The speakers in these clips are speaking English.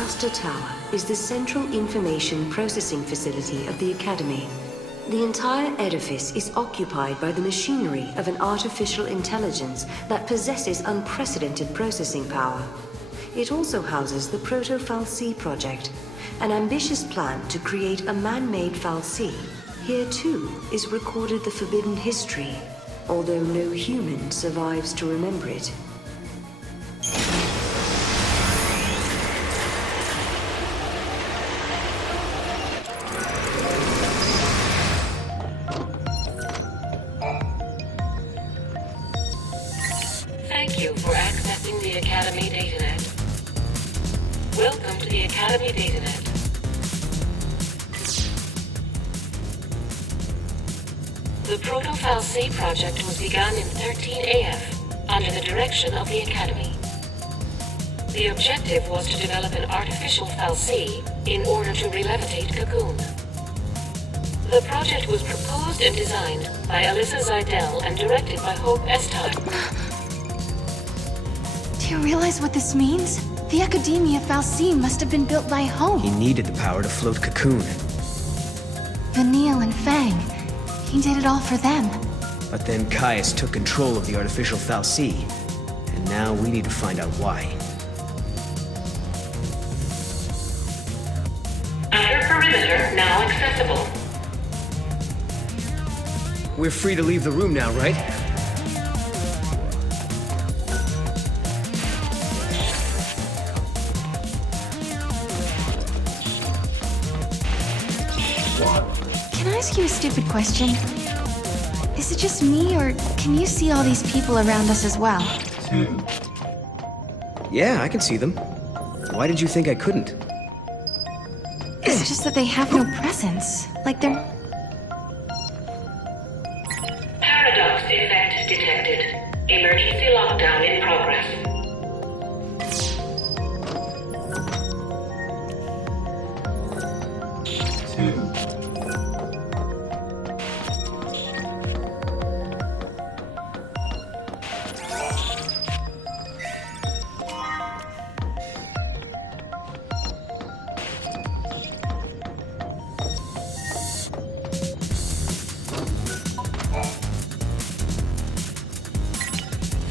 Augusta Tower is the central information processing facility of the Academy. The entire edifice is occupied by the machinery of an artificial intelligence that possesses unprecedented processing power. It also houses the Proto C Project, an ambitious plan to create a man-made fal'Cie. Here too is recorded the forbidden history, although no human survives to remember it. Thank you for accessing the Academy DataNet. Welcome to the Academy DataNet. The Proto C Project was begun in XIII-AF under the direction of the Academy. The objective was to develop an artificial fal'Cie in order to re-levitate Cocoon. The project was proposed and designed by Alyssa and directed by Hope Estar. Do you realize what this means? The Academia fal'Cie must have been built by Hope. He needed the power to float Cocoon. Vanille and Fang. He did it all for them. But then Caius took control of the artificial fal'Cie. And now we need to find out why. Outer perimeter now accessible. We're free to leave the room now, right? Can I ask you a stupid question? Is it just me, or can you see all these people around us as well? Yeah, I can see them. Why did you think I couldn't? It's just that they have no presence. Like they're... Paradox effect detected. Emergency lockdown in progress.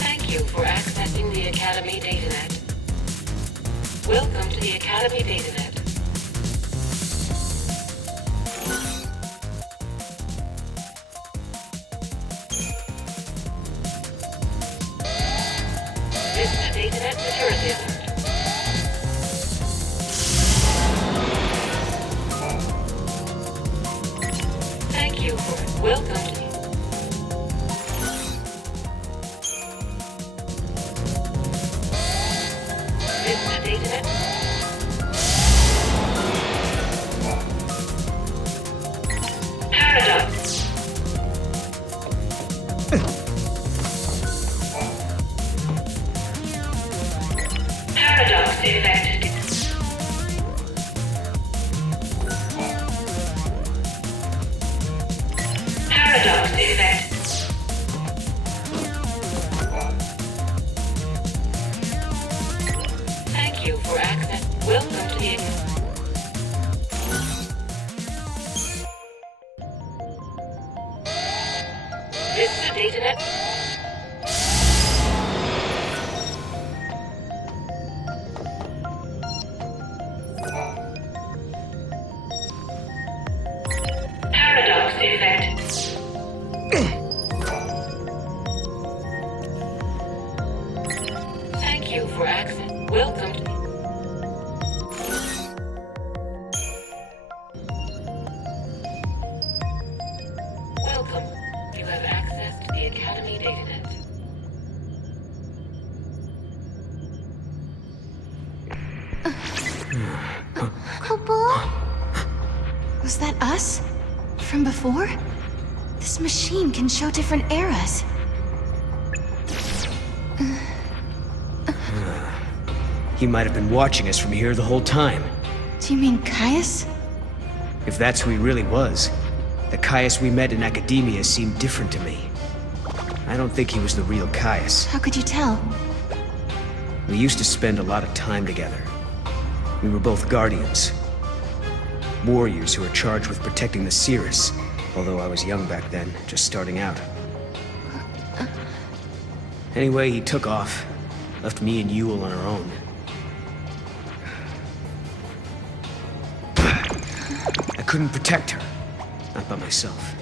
Thank you for accessing the Academy DataNet. Welcome to the Academy DataNet. This is a DataNet security alert. Thank you for welcome to this is a DataNet. Paradox. Paradox effect. Paradox effect. Thank you for access. Welcome to the This is a DataNet. Paradox effect. Thank you for access. Welcome to Welcome. You have access to the Academy DataNet. Couple? Was that us? From before? This machine can show different eras. He might have been watching us from here the whole time. Do you mean Caius? If that's who he really was, the Caius we met in Academia seemed different to me. I don't think he was the real Caius. How could you tell? We used to spend a lot of time together. We were both Guardians. Warriors who were charged with protecting the Cirrus, although I was young back then, just starting out. Anyway, he took off, left me and Yule on our own. I couldn't protect her, not by myself.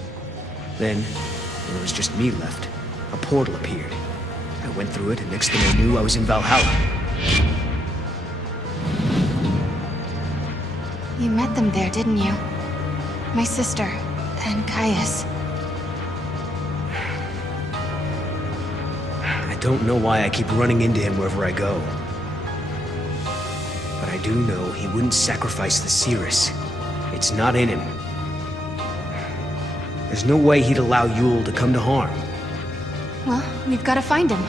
Then, when there was just me left, a portal appeared. I went through it, and next thing I knew, I was in Valhalla. You met them there, didn't you? My sister, and Caius. I don't know why I keep running into him wherever I go. But I do know he wouldn't sacrifice the Cirrus. It's not in him. There's no way he'd allow Yule to come to harm. Well, we've got to find him.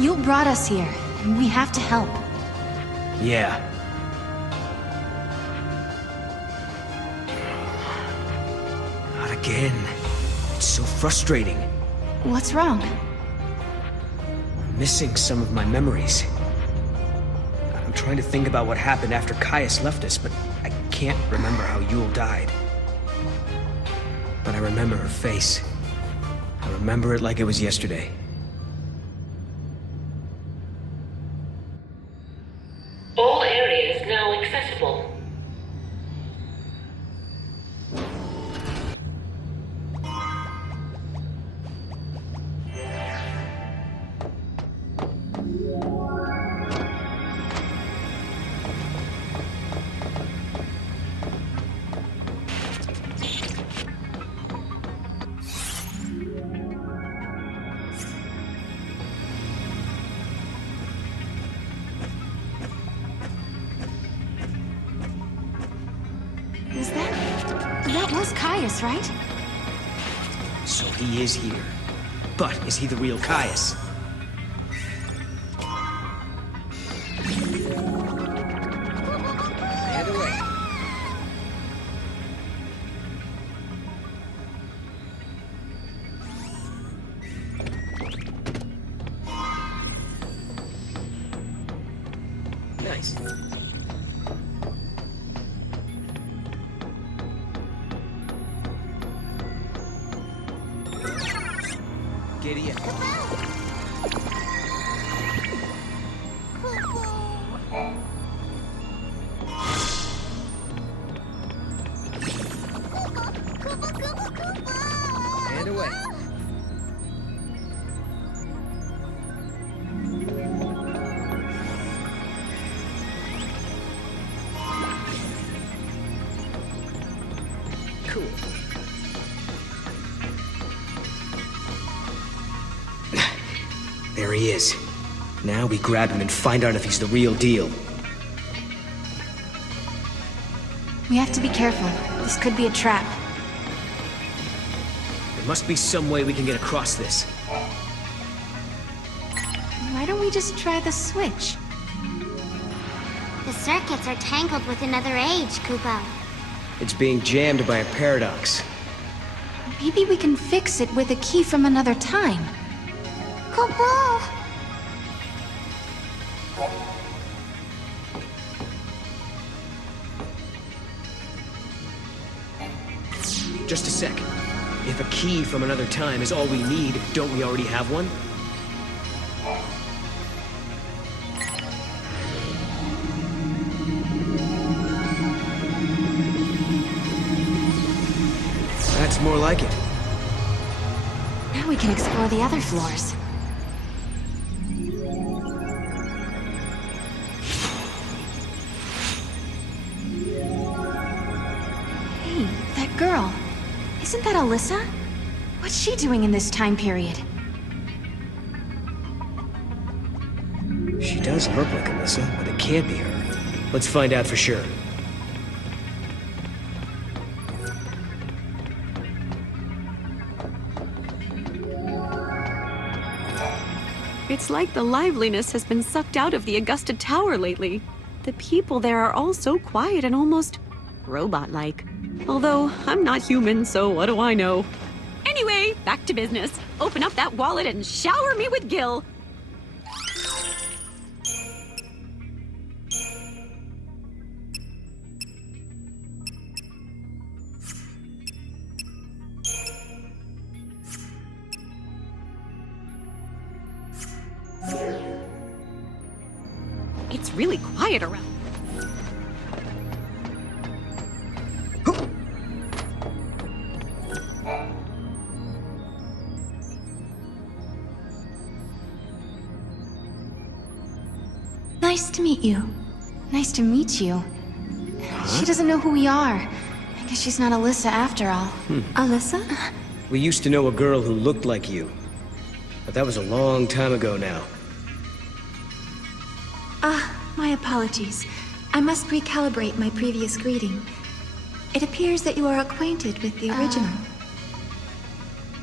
Yule brought us here, and we have to help. Yeah. Not again. It's so frustrating. What's wrong? I'm missing some of my memories. I'm trying to think about what happened after Caius left us, but I can't remember how Yule died. But I remember her face. I remember it like it was yesterday. All areas now accessible. That was Caius, right? So he is here. But is he the real Caius? Hand away. Nice. Idiot. Hand away. Cool. There he is. Now we grab him and find out if he's the real deal. We have to be careful. This could be a trap. There must be some way we can get across this. Why don't we just try the switch? The circuits are tangled with another age, Kupo. It's being jammed by a paradox. Maybe we can fix it with a key from another time. Kupo! Just a sec. If a key from another time is all we need, don't we already have one? That's more like it. Now we can explore the other floors. Hey, that girl. Isn't that Alyssa? What's she doing in this time period? She does look like Alyssa, but it can't be her. Let's find out for sure. It's like the liveliness has been sucked out of the Augusta Tower lately. The people there are all so quiet and almost robot-like. Although, I'm not human, so what do I know? Anyway, back to business. Open up that wallet and shower me with Gil. really quiet around. Nice to meet you. Nice to meet you. She doesn't know who we are. I guess she's not Alyssa after all. Alyssa? We used to know a girl who looked like you. But that was a long time ago now. My apologies. I must recalibrate my previous greeting. It appears that you are acquainted with the original.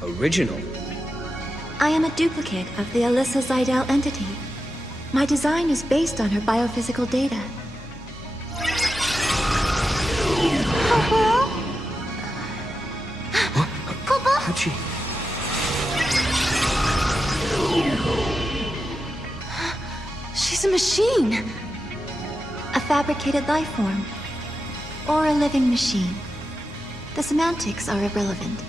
Original? I am a duplicate of the Alyssa Zidell entity. My design is based on her biophysical data. How'd she... She's a machine! A fabricated life form. Or a living machine. The semantics are irrelevant.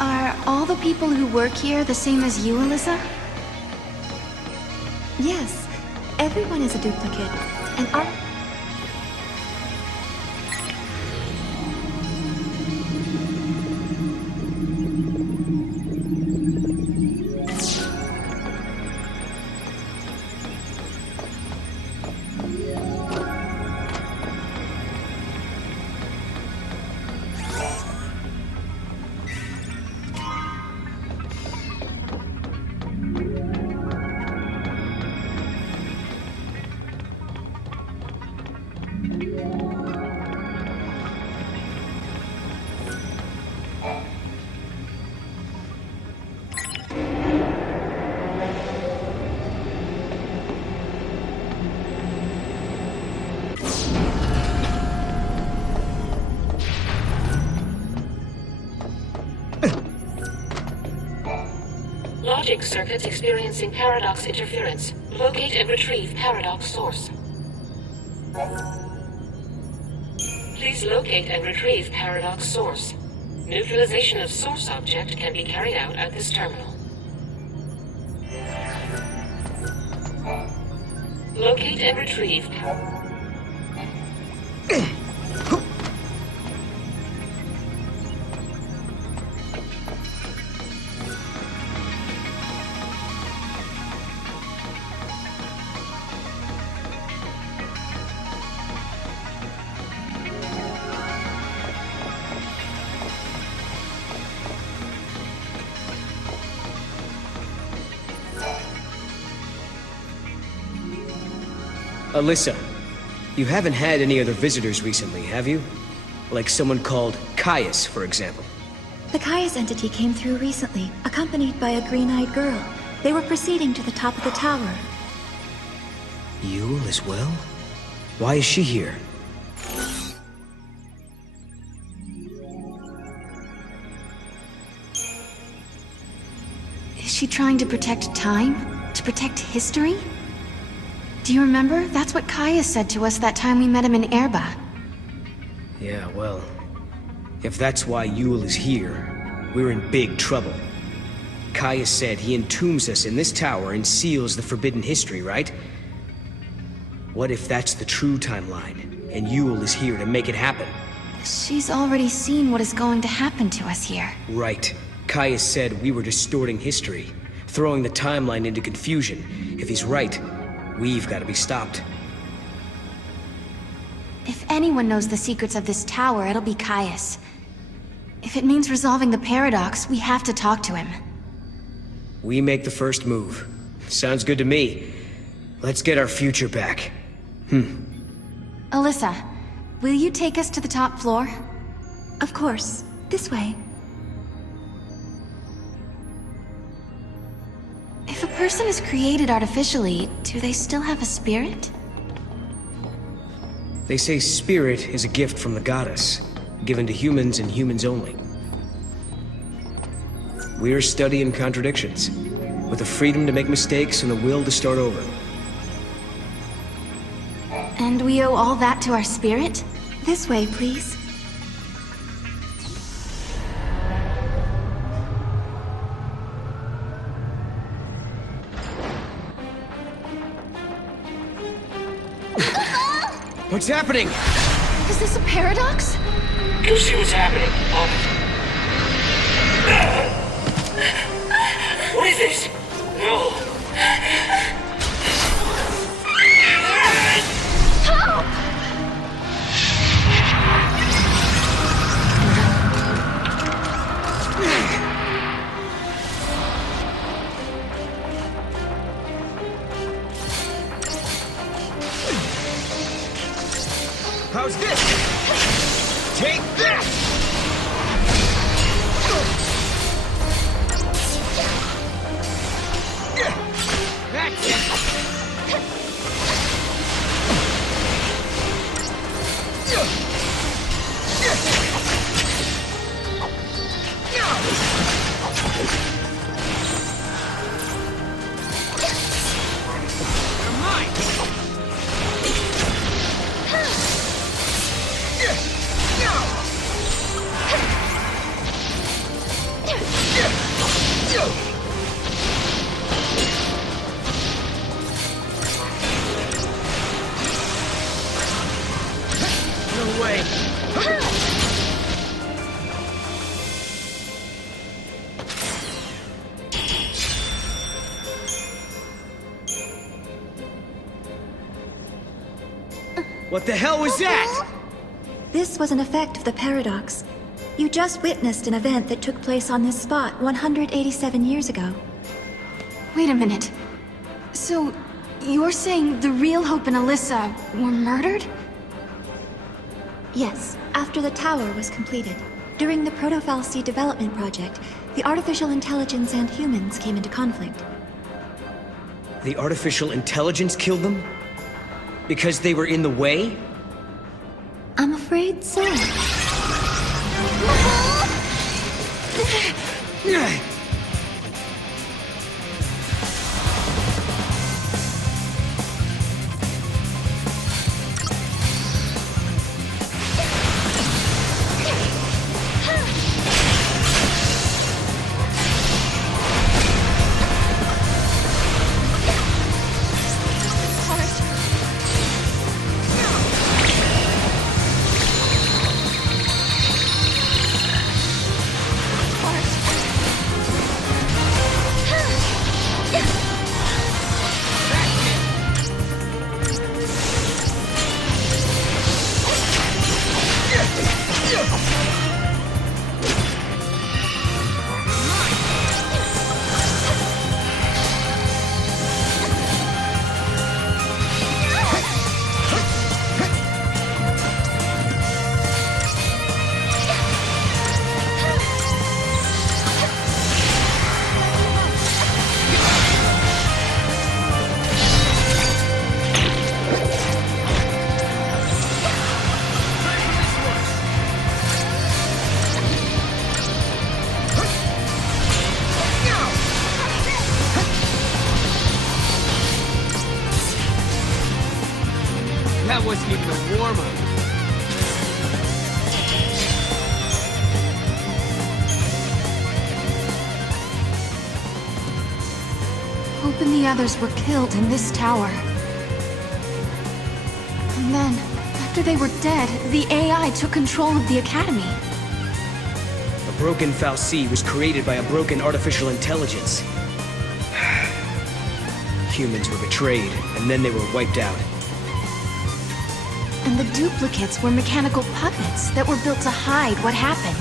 Are all the people who work here the same as you, Alyssa? Yes. Everyone is a duplicate. And our... Logic circuits experiencing paradox interference. Locate and retrieve paradox source. Please locate and retrieve paradox source. Neutralization of source object can be carried out at this terminal. Locate and retrieve Alyssa, you haven't had any other visitors recently, have you? Like someone called Caius, for example. The Caius entity came through recently, accompanied by a green-eyed girl. They were proceeding to the top of the tower. Yule as well? Why is she here? Is she trying to protect time? To protect history? Do you remember? That's what Caius said to us that time we met him in Erba. Yeah, well... if that's why Yule is here, we're in big trouble. Caius said he entombs us in this tower and seals the forbidden history, right? What if that's the true timeline, and Yule is here to make it happen? She's already seen what is going to happen to us here. Right. Caius said we were distorting history, throwing the timeline into confusion. If he's right, we've got to be stopped. If anyone knows the secrets of this tower, it'll be Caius. If it means resolving the paradox, we have to talk to him. We make the first move. Sounds good to me. Let's get our future back. Alyssa, will you take us to the top floor? Of course. This way. If a person is created artificially, do they still have a spirit? They say spirit is a gift from the goddess, given to humans and humans only. We're studying contradictions, with the freedom to make mistakes and the will to start over. And we owe all that to our spirit? This way, please. What's happening? Is this a paradox? Go see what's happening. What is this? No. Help! How's this? Take this! That's it! They're mine! No way! What the hell was that? This was an effect of the paradox. You just witnessed an event that took place on this spot 187 years ago. Wait a minute. So, you're saying the real Hope and Alyssa were murdered? Yes, after the tower was completed. During the Proto C development project, the artificial intelligence and humans came into conflict. The artificial intelligence killed them? Because they were in the way? I'm afraid so. That wasn't even a warm-up. Hope and the others were killed in this tower. And then, after they were dead, the AI took control of the Academy. A broken fal'C was created by a broken artificial intelligence. Humans were betrayed, and then they were wiped out. And the duplicates were mechanical puppets that were built to hide what happened.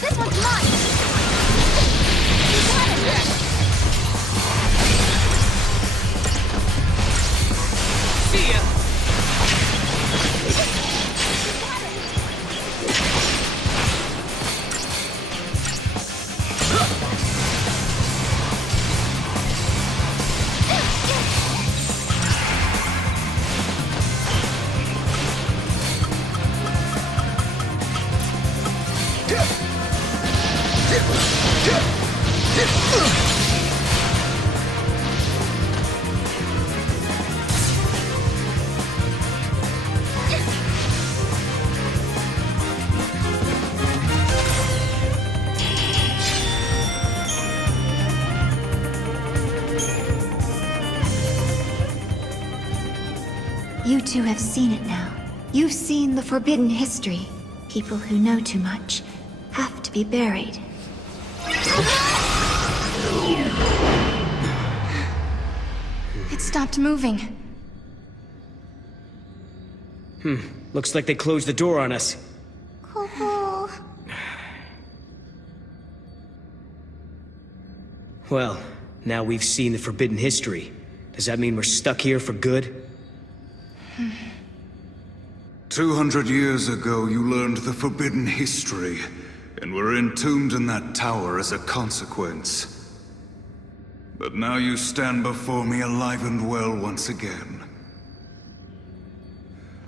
This one's mine! See ya! You two have seen it now. You've seen the forbidden history. People who know too much have to be buried. It stopped moving. Looks like they closed the door on us. Well, now we've seen the forbidden history. Does that mean we're stuck here for good? 200 years ago, you learned the forbidden history, and were entombed in that tower as a consequence. But now you stand before me alive and well once again.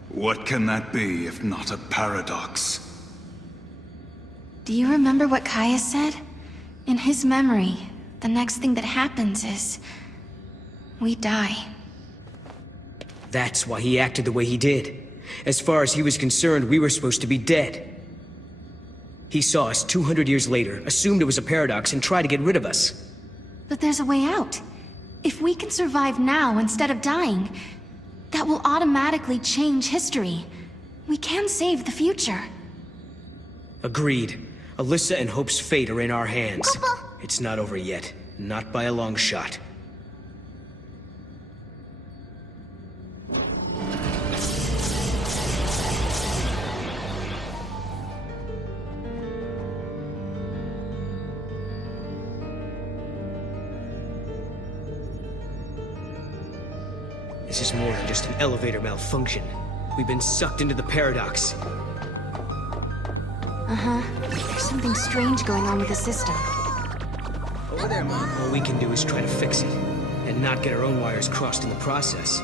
What can that be if not a paradox? Do you remember what Kaya said? In his memory, the next thing that happens is... we die. That's why he acted the way he did. As far as he was concerned, we were supposed to be dead. He saw us 200 years later, assumed it was a paradox, and tried to get rid of us. But there's a way out. If we can survive now instead of dying, that will automatically change history. We can save the future. Agreed. Alyssa and Hope's fate are in our hands. It's not over yet. Not by a long shot. This is more than just an elevator malfunction. We've been sucked into the paradox. There's something strange going on with the system. Over there, Mom. All we can do is try to fix it, and not get our own wires crossed in the process.